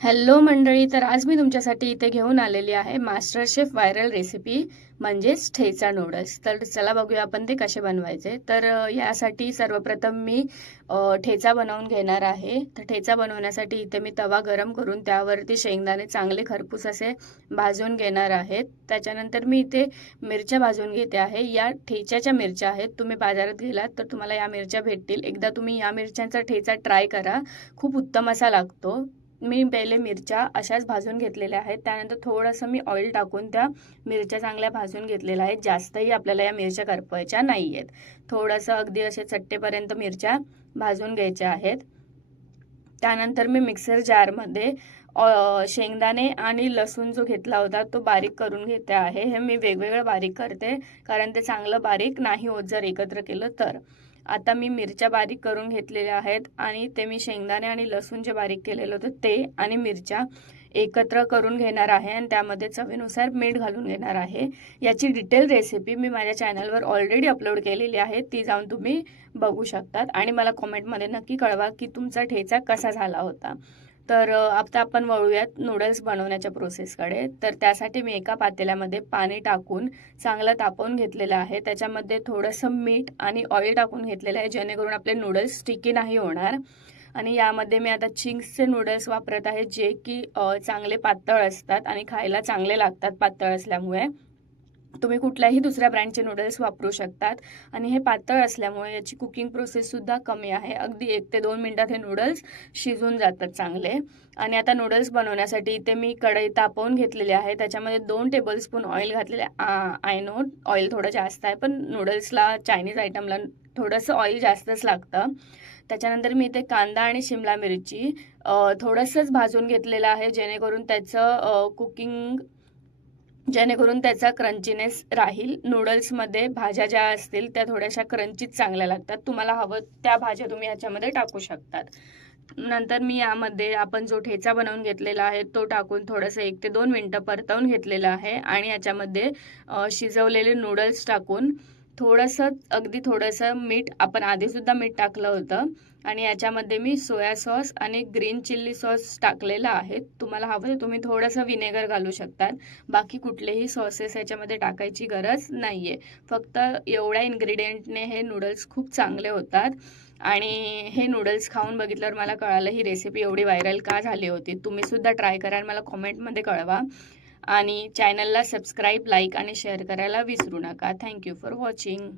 Hello मंडळी, तर आज मी तुमच्यासाठी इथे घेऊन आलेली आहे मास्टर शेफ व्हायरल रेसिपी म्हणजेच ठेचा नूडल्स. तर चला बघूया आपण ते कसे बनवायचे. तर यासाठी सर्वप्रथम मी ठेचा बनवून घेणार आहे. तर ठेचा बनवण्यासाठी इथे मी तवा गरम करून त्यावरती शेंगदाणे चांगले खरपूस असे भाजून घेणार आहेत. त्याच्यानंतर मी इथे मिरच्या भाजून घेते आहे. या ठेच्याच्या मिरच्या आहेत. तुम्ही बाजारात गेलात तर तुम्हाला या मिरच्या भेटतील. एकदा तुम्ही या मिरच्यांचा ठेचा ट्राय करा, खूप उत्तम असा लागतो. मी पहिले मिरच्या अशाच भाजून घेतलेल्या आहेत. त्यानंतर थोडंसं मी ऑइल टाकून त्या मिरच्या चांगल्या भाजून घेतलेल्या आहेत. जास्तही आपल्याला या मिरच्या करपवायच्या नाही आहेत. थोडंसं अगदी असे चट्टेपर्यंत मिरच्या भाजून घ्यायच्या आहेत. त्यानंतर मी मिक्सर जारमध्ये शेंगदाणे आणि लसूण जो घेतला होता तो बारीक करून घेते आहे. हे मी वेगवेगळं बारीक करते कारण ते चांगलं बारीक नाही होत जर एकत्र केलं तर. आता मी मिरच्या बारीक करून घेतलेल्या आहेत आणि ते मी शेंगदाणे आणि लसूण जे बारीक केलेलं होतं ते आणि मिरच्या एकत्र करून घेणार आहे आणि त्यामध्ये चवीनुसार मीठ घालून घेणार आहे. याची डिटेल रेसिपी मी माझ्या चॅनलवर ऑलरेडी अपलोड केलेली आहे, ती जाऊन तुम्ही बघू शकतात आणि मला कॉमेंटमध्ये नक्की कळवा की तुमचा ठेचा कसा झाला होता. तर आता आपण वळूयात नूडल्स बनवण्याच्या प्रोसेसकडे. तर त्यासाठी मी एका पातेल्यामध्ये पाणी टाकून चांगलं तापवून घेतलेलं आहे. त्याच्यामध्ये थोडंसं मीठ आणि ऑइल टाकून घेतलेलं आहे जेणेकरून आपले नूडल्स स्टिकी नाही होणार. आणि यामध्ये मी आता चिंग्सचे नूडल्स वापरत आहे जे की चांगले पातळ असतात आणि खायला चांगले लागतात पातळ असल्यामुळे. तुम्ही कुठल्याही दुसऱ्या ब्रँडचे नूडल्स वापरू शकतात आणि हे पातळ असल्यामुळे याची कुकिंग प्रोसेससुद्धा कमी आहे. अगदी 1 ते 2 मिनिटात हे नूडल्स शिजून जातात चांगले. आणि आता नूडल्स बनवण्यासाठी इथे मी कढई तापवून घेतलेली आहे. त्याच्यामध्ये 2 टेबलस्पून ऑइल घातलेले. आय नो ऑइल थोडं जास्त आहे, पण नूडल्सला चायनीज आयटमला थोडंसं ऑइल जास्तच लागतं. त्याच्यानंतर मी इथे कांदा आणि शिमला मिरची थोडंसंच भाजून घेतलेलं आहे जेणेकरून त्याचा क्रंचीनेस राहील. नूडल्समध्ये भाज्या ज्या असतील त्या थोड्याशा क्रंचीच चांगल्या लागतात. तुम्हाला हवं त्या भाज्या तुम्ही याच्यामध्ये टाकू शकतात. नंतर मी यामध्ये आपण जो ठेचा बनवून घेतलेला आहे तो टाकून थोडंसं 1 ते 2 मिनिटं परतवून घेतलेलं आहे आणि याच्यामध्ये शिजवलेले नूडल्स टाकून अगदी थोडंसं मीठ, आपण आधीसुद्धा मीठ टाकलं होतं आणि याच्यामध्ये मी सोया सॉस आणि ग्रीन चिल्ली सॉस टाकलेला आहे. तुम्हाला हवं तर तुम्ही थोडंसं विनेगर घालू शकतात. बाकी कुठलेही सॉसेस याच्यामध्ये टाकायची गरज नाही आहे. फक्त एवढ्या इन्ग्रेडियंटने हे नूडल्स खूप चांगले होतात. आणि हे नूडल्स खाऊन बघितल्यावर मला कळालं ही रेसिपी एवढी व्हायरल का झाली होती. तुम्हीसुद्धा ट्राय करा आणि मला कॉमेंटमध्ये कळवा. आणि चॅनलला सबस्क्राईब, लाईक आणि शेअर करायला विसरू नका. Thank you for watching.